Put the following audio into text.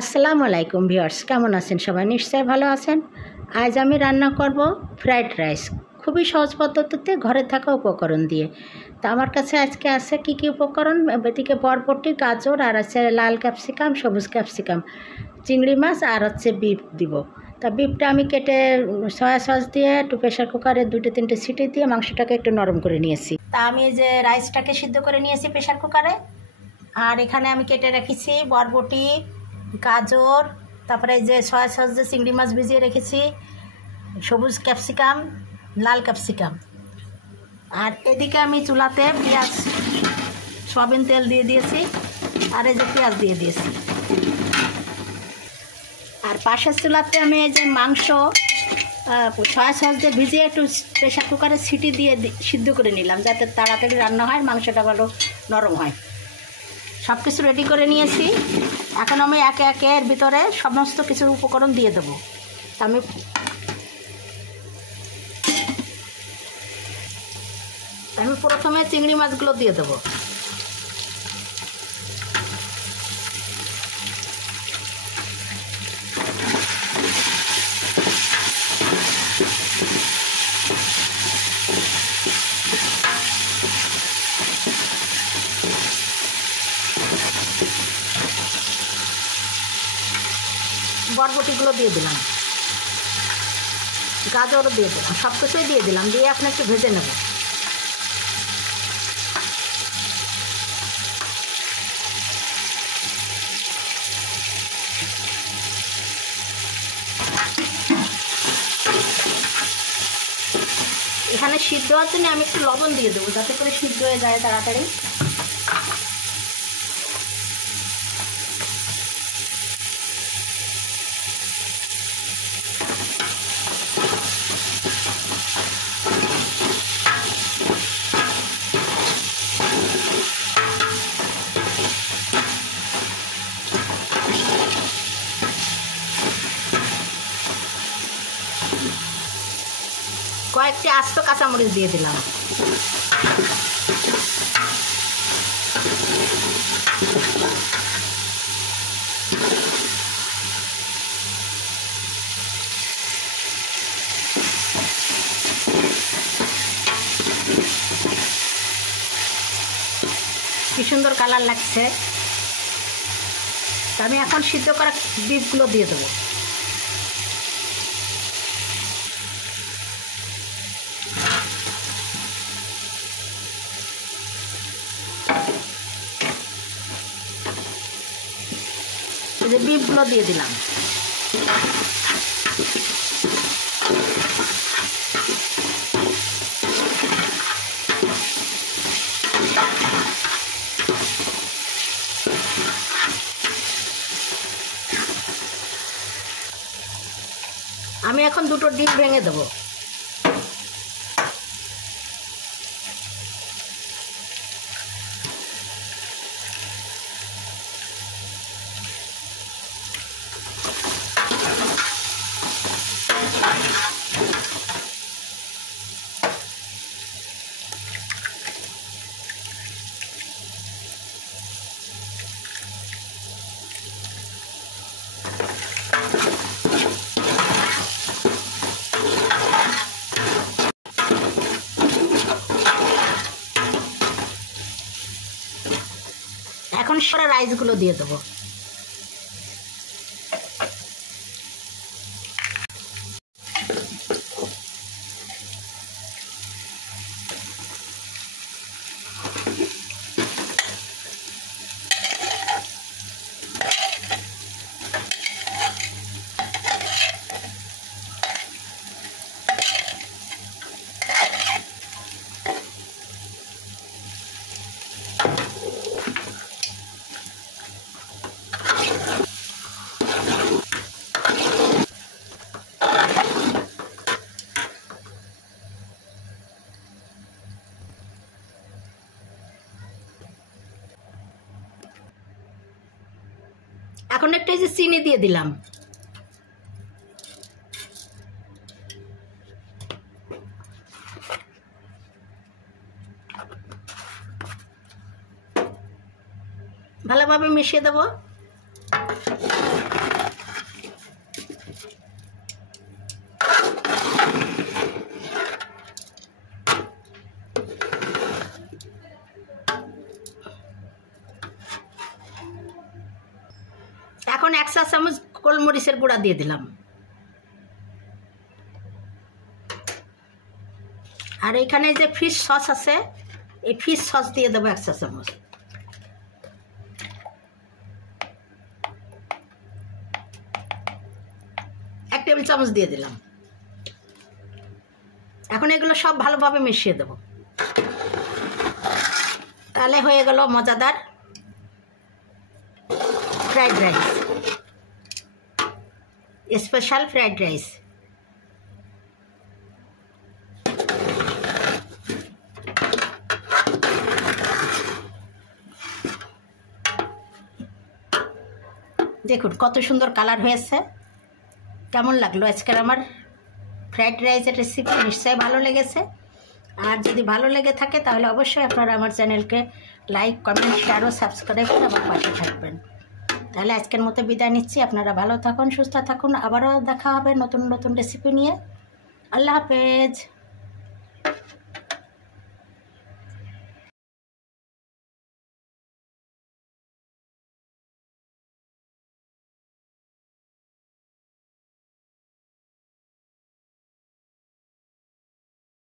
আসসালামু আলাইকুম ভিউয়ার্স, কেমন আছেন সবাই? নিশ্চয়ই ভালো আছেন। আজ আমি রান্না করব ফ্রাইড রাইস, খুবই সহজ পদ্ধতিতে ঘরে থাকা উপকরণ দিয়ে। তো আমার কাছে আজকে আছে কি উপকরণ, এদিকে বরবটি, গাজর, আর আছে লাল ক্যাপসিকাম, সবুজ ক্যাপসিকাম, চিংড়ি মাছ, আর হচ্ছে বিফ দিব। তা বিফটা আমি কেটে সয়া সস দিয়ে একটু প্রেশার কুকারে 2-3টে সিটি দিয়ে মাংসটাকে একটু নরম করে নিয়েছি। তা আমি এই যে রাইসটাকে সিদ্ধ করে নিয়েছি প্রেশার কুকারে। আর এখানে আমি কেটে রেখেছি বরবটি, গাজর, তারপরে এই যে সয়া সস যে চিংড়ি মাছ ভিজিয়ে রেখেছি, সবুজ ক্যাপসিকাম, লাল ক্যাপসিকাম। আর এদিকে আমি চুলাতে পেঁয়াজ, সয়াবিন তেল দিয়ে দিয়েছি, আর এই যে পেঁয়াজ দিয়ে দিয়েছি। আর পাশের চুলাতে আমি এই যে মাংস সয়া সস দিয়ে ভিজিয়ে একটু প্রেশার কুকারে সিটি দিয়ে সিদ্ধ করে নিলাম, যাতে তাড়াতাড়ি রান্না হয়, মাংসটা ভালো নরম হয়। সব কিছু রেডি করে নিয়েছি। এখন আমি একে একে এর ভিতরে সমস্ত কিছুর উপকরণ দিয়ে দেবো। আমি প্রথমে চিংড়ি মাছগুলো দিয়ে দেবো। বরবটিগুলো দিয়ে দিলাম, গাজরও দিয়ে দিলাম, সব কিছুই দিয়ে দিলাম, দিয়ে এখন একটু ভেজে নেব। এখানে সিদ্ধ হওয়ার জন্য আমি একটু লবণ দিয়ে দেবো, যাতে করে সিদ্ধ হয়ে যায় তাড়াতাড়ি। কয়েকটি আস্ত কাঁচামরিচ দিয়ে দিলাম। কি সুন্দর কালার লাগছে। আমি এখন সিদ্ধ করা বিফগুলো দিয়ে দেবো। এই যে বিফগুলো দিয়ে দিলাম। আমি এখন 2টো ডিম ভেঙে দেবো। এখন সারা রাইসগুলো দিয়ে দেবো। এখন একটা এই যে চিনি দিয়ে দিলাম। ভালোভাবে মিশিয়ে দেবো। চা চামচ গোলমরিচের গুঁড়া দিয়ে দিলাম। আর এখানে যে ফিশ সস আছে, এই ফিশ সস দিয়ে দেবো 1 চা চামচ। এক টেবিল চামচ দিয়ে দিলাম। এখন এগুলো সব ভালোভাবে মিশিয়ে দেবো। তাহলে হয়ে গেল মজাদার fried rice, special fried rice. দেখুন কত সুন্দর কালার হয়েছে। কেমন লাগলো আজকের আমার ফ্রাইড রাইসের রেসিপি? নিশ্চয়ই ভালো লেগেছে। আর যদি ভালো লেগে থাকে তাহলে অবশ্যই আপনারা আমার চ্যানেলকে লাইক, কমেন্ট, শেয়ার ও সাবস্ক্রাইব করে আমার পাশে থাকবেন। তাহলে আজকের মতো বিদায় নিচ্ছি। আপনারা ভালো থাকুন, সুস্থ থাকুন। আবারও দেখা হবে নতুন নতুন রেসিপি নিয়ে। আল্লাহ হাফেজ।